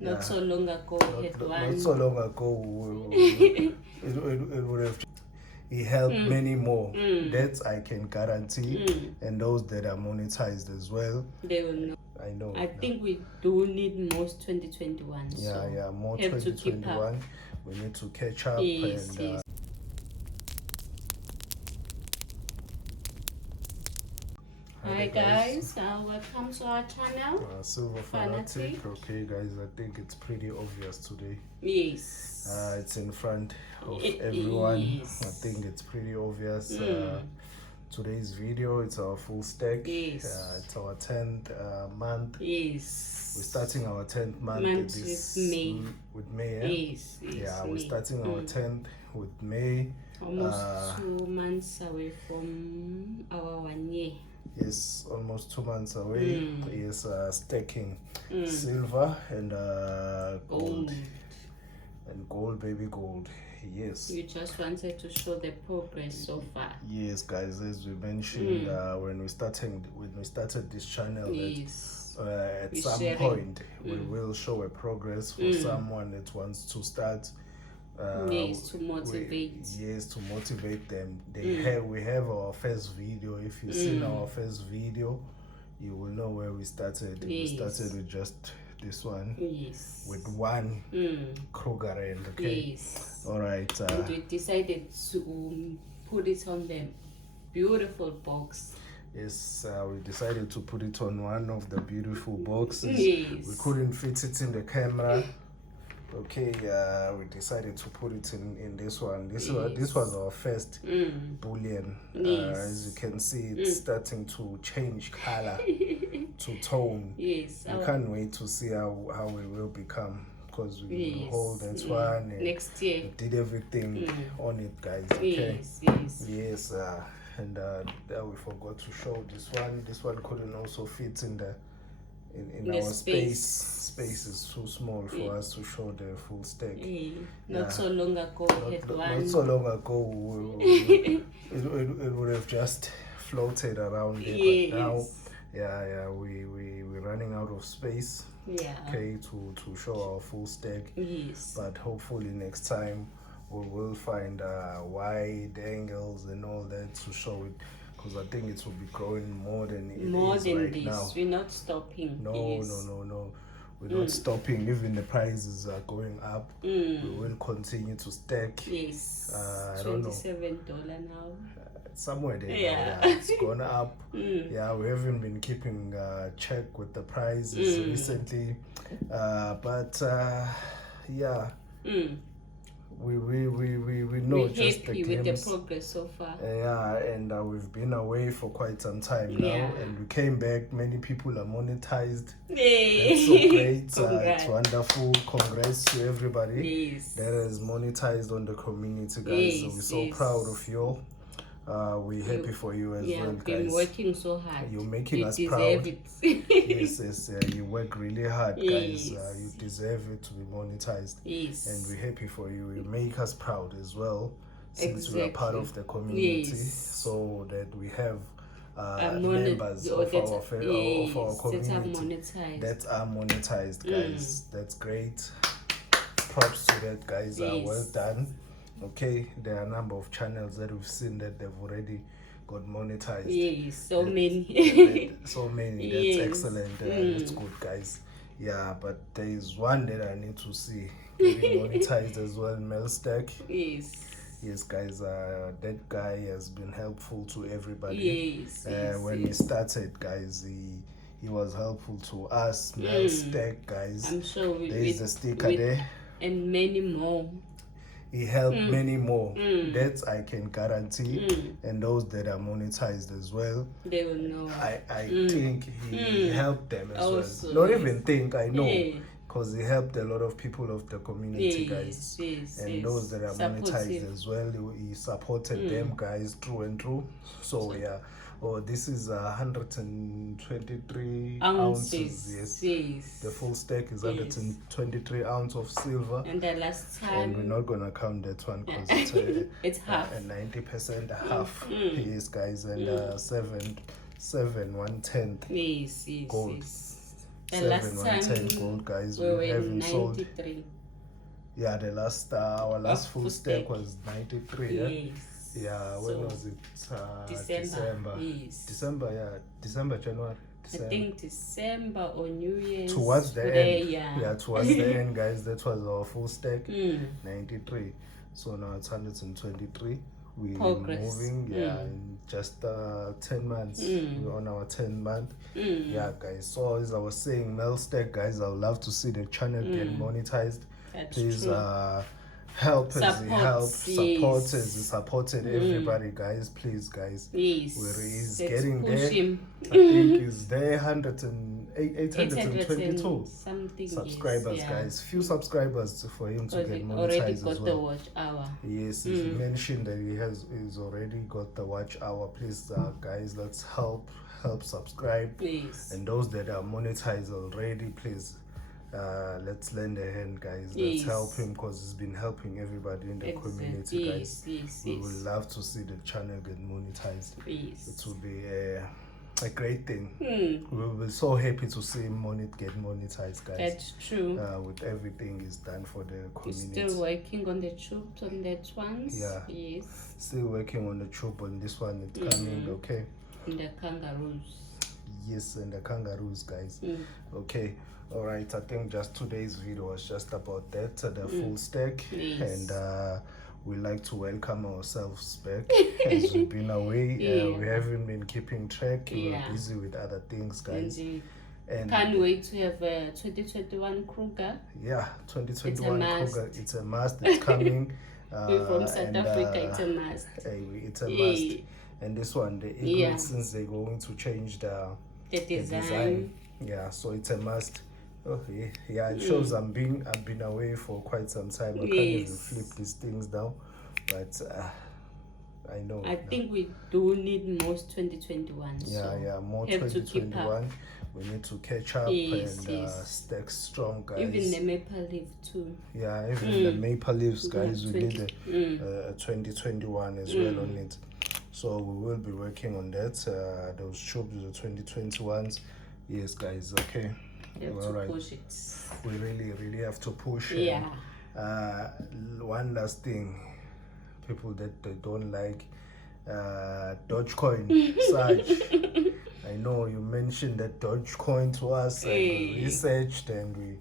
Not so long ago, we had one. Not so long ago, it would have. He helped many more. That I can guarantee. And those that are monetized as well, they will know. I know. I think we do need most 2021. Yeah, more 2021. We need to catch up. Yes, and yes. Hi guys, welcome to our channel. Silver Fanatic. Okay guys, I think it's pretty obvious today. Yes. It's in front of everyone. Is. I think it's pretty obvious. Today's video, it's our full stack. Yes. It's our 10th month. Yes. We're starting our 10th month with May. Yes. Yeah, we're starting our 10th with May. Almost 2 months away from our 1 year. Yes, almost 2 months away. Yes, stacking silver and gold. And gold, baby, gold. Yes. You just wanted to show the progress so far. Yes, guys. As we mentioned when we started this channel, yes. At some point we will show a progress for someone that wants to start. Yes, to motivate. To motivate them. We have our first video. If you've seen our first video, you will know where we started. Yes. We started with just this one. Yes. With one Kruger end. Okay. Yes. All right. And we decided to put it on the beautiful box. Yes, we decided to put it on one of the beautiful boxes. Yes. We couldn't fit it in the camera. Okay, we decided to put it in this one. This was our first bullion. As you can see, it's starting to change color to tone. Yes. We can't wait to see how we will become, because we will hold that one. And next year. we did everything on it, guys. Okay. Yes. And we forgot to show this one. This one couldn't also fit in our space. Space is too small for us to show the full stack. Not so long ago, we had one. Not so long ago, it would have just floated around there. Yes. But now, we're running out of space. Yeah. Okay, to show our full stack. Yes. But hopefully next time we will find wide angles and all that to show it. Because I think it will be growing more than it is right this. now. We're not stopping. No. We're not stopping. Even the prices are going up. We will continue to stack. Yes. I don't know. $27 now. Somewhere there. Yeah. It's gone up. Yeah, we haven't been keeping check with the prices recently. But yeah. We know. We're just happy the with the progress so far. Yeah, and we've been away for quite some time now, and we came back. Many people are monetized. That's so great. It's wonderful. Congrats to everybody that is monetized on the community, guys. So we're so proud of you all. We're happy for you as well, guys. Been working so hard. You're making us proud. Yes. You work really hard, guys. You deserve it to be monetized. Yes. And we're happy for you. You make us proud as well, since we are part of the community, so that we have members of our community that are monetized, guys. That's great. Props to that, guys. Well done. Okay, there are a number of channels that we've seen that they've already got monetized. Yes, so many. So many. That's excellent. That's good, guys. Yeah, but there is one that I need to see getting monetized as well, Melstack. Yes, guys. That guy has been helpful to everybody. When we started, guys, he was helpful to us. Melstack, guys. I'm sure there is a sticker there. And many more. He helped many more. That I can guarantee. And those that are monetized as well, they will know. I think he helped them as also, well. Not even think, I know. Because he helped a lot of people of the community, guys. And those that are monetized as well, he supported them, guys, through and through. So yeah. Oh, this is 123 ounces. Yes. The full stack is 123 ounces of silver. And the last time. And we're not gonna count that one because it's half. 90% half. Yes, guys, and 7 1/10 gold. The last 110 time gold, guys. we were haven't sold. 93. Yeah, the last our last full stack stack was 93. Yes. Yeah, when So, was it? December. Yes. December, yeah. December, January. I think December or New Year's. Towards the end. Yeah. Towards the end, guys. That was our full stack. Mm. 93. So now it's 123. We're Progress. moving, in just 10 months. We're on our 10th month. Yeah, guys. So as I was saying, Melstack, guys, I would love to see the channel get monetized. That's Please true. help as he helps, support yes. as he supported everybody, guys. Please, guys. Yes. He's Let's getting push there. him. I think he's there 822 something subscribers, yes, guys. Few subscribers for him to get already monetized got as well. the watch hour. Yes, he mentioned that he's already got the watch hour. Please, guys, let's help subscribe. Please. And those that are monetized already, please, let's lend a hand, guys. Let's help him, because he's been helping everybody in the community, guys. We would love to see the channel get monetized. It will be a great thing. We will be so happy to see him get monetized, guys. That's true. With everything is done for the community. You're still working on the troops on that one? Yeah. Yes. Still working on the troop on this one. It's coming, okay? And the kangaroos. Yes, and the kangaroos, guys. Okay. All right. I think just today's video was just about that, the full stack. Yes. And we like to welcome ourselves back as we've been away. We haven't been keeping track. We were busy with other things, guys. And can't wait to have a 2021 Kruger. Yeah, 2021 Kruger. It's a must. It's coming. We're from South Africa. It's a must. It's a must. And this one, the eagles, since they're going to change the design. Yeah, so it's a must. Oh yeah, it shows I've been away for quite some time. I can't even flip these things down, but I know. I think we do need most 2021. Yeah, more 2021. We need to catch up and stack strong, guys. Even the maple leaf too. Yeah, even the maple leaves, guys. We need a 2021 as well on it. So we will be working on that. Those troops, the 2021s. Yes, guys. Okay. All right. Push it. We really have to push. Yeah. One last thing, people that they don't like, Dogecoin. Saj, I know you mentioned that Dogecoin to us, and we researched, and we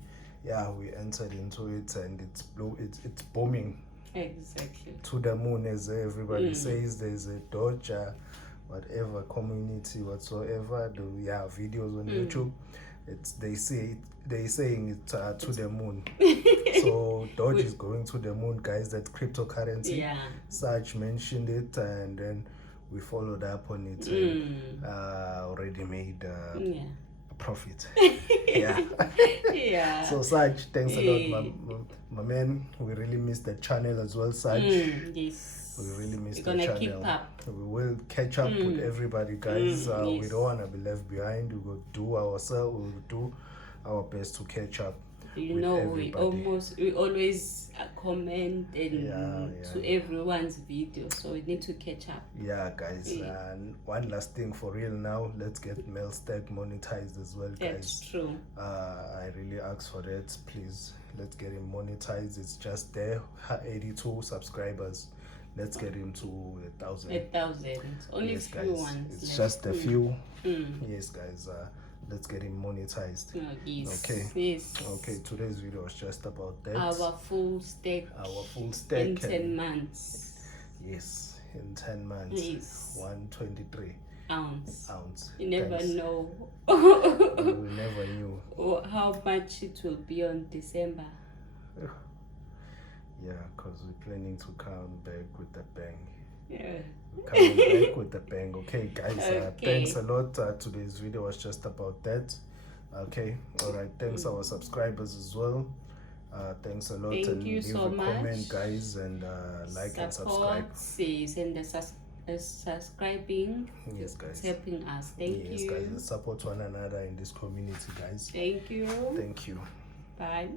entered into it, and it's booming. Exactly. To the moon, as everybody says. There's a Doge, whatever community whatsoever. Videos on YouTube. They're saying it's to the moon. So Doge is going to the moon, guys. That cryptocurrency. Yeah. Saj mentioned it, and then we followed up on it and already made a profit. Yeah. So Saj, thanks a lot, my man. We really missed the channel as well, Saj. Yes. We really missed We're the gonna channel. keep up. We will catch up with everybody, guys. We don't want to be left behind. We will do ourselves. We will do our best to catch up. You know, we always comment and to everyone's video, so we need to catch up. Yeah, guys. And one last thing for real now, let's get Melstack monetized as well, guys. That's true. I really ask for that, please. Let's get him monetized. It's just there, 82 subscribers. Let's get him to 1,000. 1,000. Only yes, few guys. ones. It's just a few. Yes, guys. Let's get him monetized. Yes. Okay. Yes. Okay. Today's video was just about that. Our full stack. In 10 months. Yes, in 10 months. Yes. 123 ounce. You Thanks. never know. You never knew. How much it will be on December. Yeah, because we're planning to come back with a bang. Yeah. Coming back with a bang. Okay, guys. Thanks a lot. Today's video was just about that. Okay. All right. Thanks our subscribers as well. Thanks a lot. Thank you so much. Comment, guys, and like and subscribe. And the subscribing. Yes, guys. It's helping us. Thank you. Yes, guys. Let's support one another in this community, guys. Thank you. Thank you. Bye.